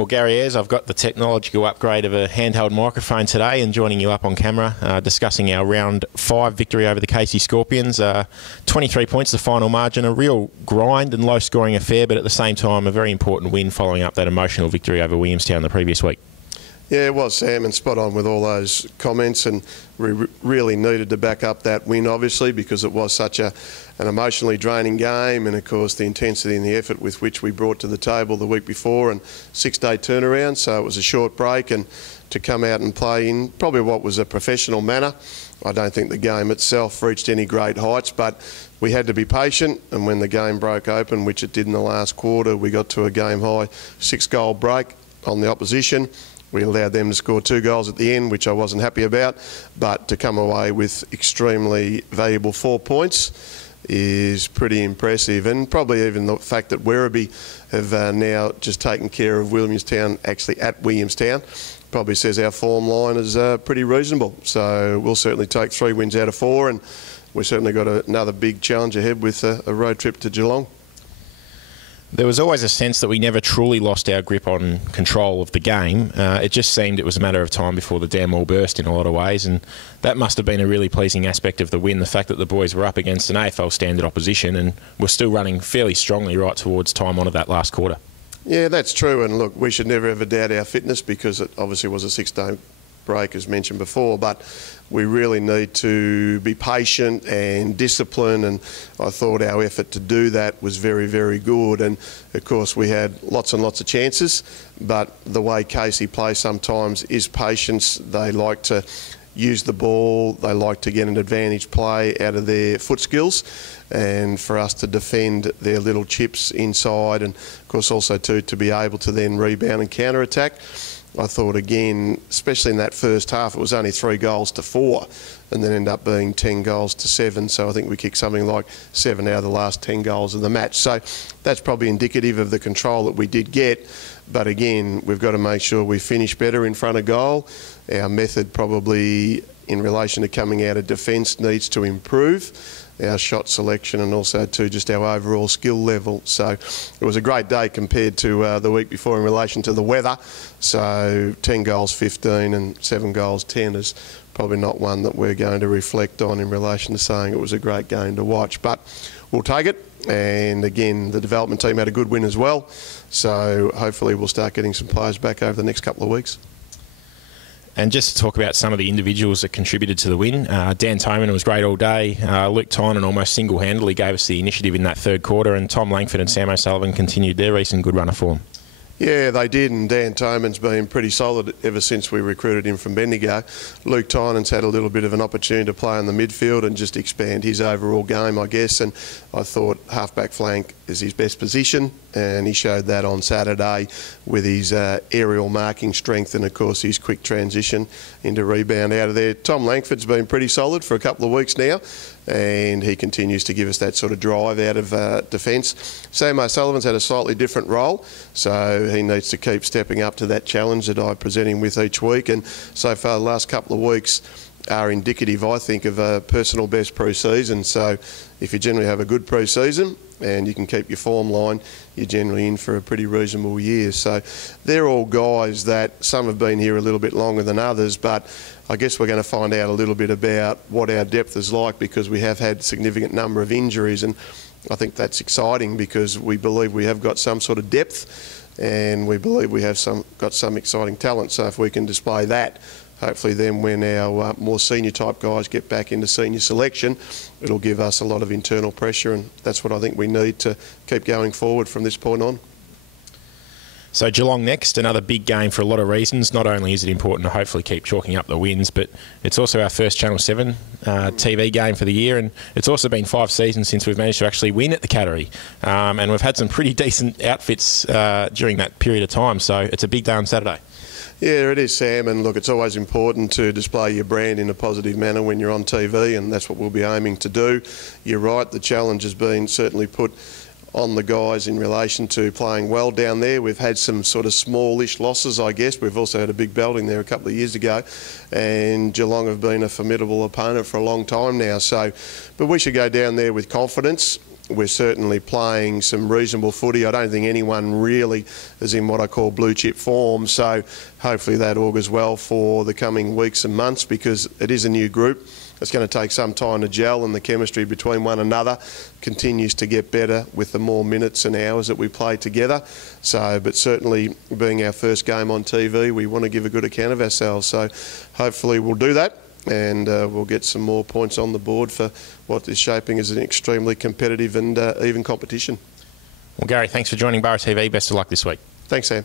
Well, Gary Ayres, I've got the technological upgrade of a handheld microphone today and joining you up on camera, discussing our round 5 victory over the Casey Scorpions. 23 points, the final margin, a real grind and low-scoring affair, but at the same time a very important win following up that emotional victory over Williamstown the previous week. Yeah, it was, Sam, and spot on with all those comments, and we really needed to back up that win, obviously, because it was such an emotionally draining game, and of course the intensity and the effort with which we brought to the table the week before, and 6-day turnaround, so it was a short break, and to come out and play in probably what was a professional manner. I don't think the game itself reached any great heights, but we had to be patient, and when the game broke open, which it did in the last quarter, we got to a game-high 6-goal break on the opposition. We allowed them to score 2 goals at the end, which I wasn't happy about, but to come away with extremely valuable 4 points is pretty impressive, and probably even the fact that Werribee have now just taken care of Williamstown, actually at Williamstown, probably says our form line is pretty reasonable. So we'll certainly take 3 wins out of 4, and we've certainly got another big challenge ahead with a road trip to Geelong. There was always a sense that we never truly lost our grip on control of the game. It just seemed it was a matter of time before the dam all burst in a lot of ways, and that must have been a really pleasing aspect of the win, the fact that the boys were up against an AFL standard opposition and were still running fairly strongly right towards time on of that last quarter. Yeah, that's true, and look, we should never ever doubt our fitness because it obviously was a 6-day break, as mentioned before, but we really need to be patient and disciplined, and I thought our effort to do that was very, very good. And of course we had lots and lots of chances, but the way Casey plays sometimes is patience. They like to use the ball, they like to get an advantage play out of their foot skills, and for us to defend their little chips inside, and of course also to be able to then rebound and counter-attack. I thought again, especially in that first half, it was only 3 goals to 4 and then ended up being 10 goals to 7. So I think we kicked something like 7 out of the last 10 goals of the match. So that's probably indicative of the control that we did get. But again, we've got to make sure we finish better in front of goal. Our method probably in relation to coming out of defence needs to improve. Our shot selection and also to just our overall skill level. So it was a great day compared to the week before in relation to the weather. So 10 goals 15 and 7 goals 10 is probably not one that we're going to reflect on in relation to saying it was a great game to watch. But we'll take it. And again, the development team had a good win as well. So hopefully we'll start getting some players back over the next couple of weeks. And just to talk about some of the individuals that contributed to the win, Dan Toman was great all day. Luke Tynan almost single-handedly gave us the initiative in that third quarter, and Tom Langford and Sam O'Sullivan continued their recent good run of form. Yeah, they did, and Dan Toman's been pretty solid ever since we recruited him from Bendigo. Luke Tynan's had a little bit of an opportunity to play in the midfield and just expand his overall game, I guess, and I thought half-back flank is his best position, and he showed that on Saturday with his aerial marking strength and, of course, his quick transition into rebound out of there. Tom Langford's been pretty solid for a couple of weeks now, and he continues to give us that sort of drive out of defence. Sam O'Sullivan's had a slightly different role, so he needs to keep stepping up to that challenge that I present him with each week, and so far the last couple of weeks are indicative, I think, of a personal best pre-season. So if you generally have a good pre-season and you can keep your form line, you're generally in for a pretty reasonable year. So they're all guys that some have been here a little bit longer than others, but I guess we're going to find out a little bit about what our depth is like because we have had a significant number of injuries, and I think that's exciting because we believe we have got some sort of depth and we believe we have got some exciting talent. So if we can display that, hopefully then when our more senior type guys get back into senior selection, it'll give us a lot of internal pressure, and that's what I think we need to keep going forward from this point on. So Geelong next, another big game for a lot of reasons. Not only is it important to hopefully keep chalking up the wins, but it's also our first Channel 7 TV game for the year, and it's also been 5 seasons since we've managed to actually win at the Cattery. And we've had some pretty decent outfits during that period of time, so it's a big day on Saturday. Yeah, it is, Sam, and look, it's always important to display your brand in a positive manner when you're on TV, and that's what we'll be aiming to do. You're right, the challenge has been certainly put on the guys in relation to playing well down there. We've had some sort of smallish losses, I guess. We've also had a big belting there a couple of years ago, and Geelong have been a formidable opponent for a long time now. So, but we should go down there with confidence. We're certainly playing some reasonable footy. I don't think anyone really is in what I call blue chip form, so hopefully that augurs well for the coming weeks and months, because it is a new group. It's going to take some time to gel, and the chemistry between one another continues to get better with the more minutes and hours that we play together. So, but certainly being our first game on TV, we want to give a good account of ourselves. So hopefully we'll do that, and we'll get some more points on the board for what is shaping as an extremely competitive and even competition. Well, Gary, thanks for joining Borough TV. Best of luck this week. Thanks, Sam.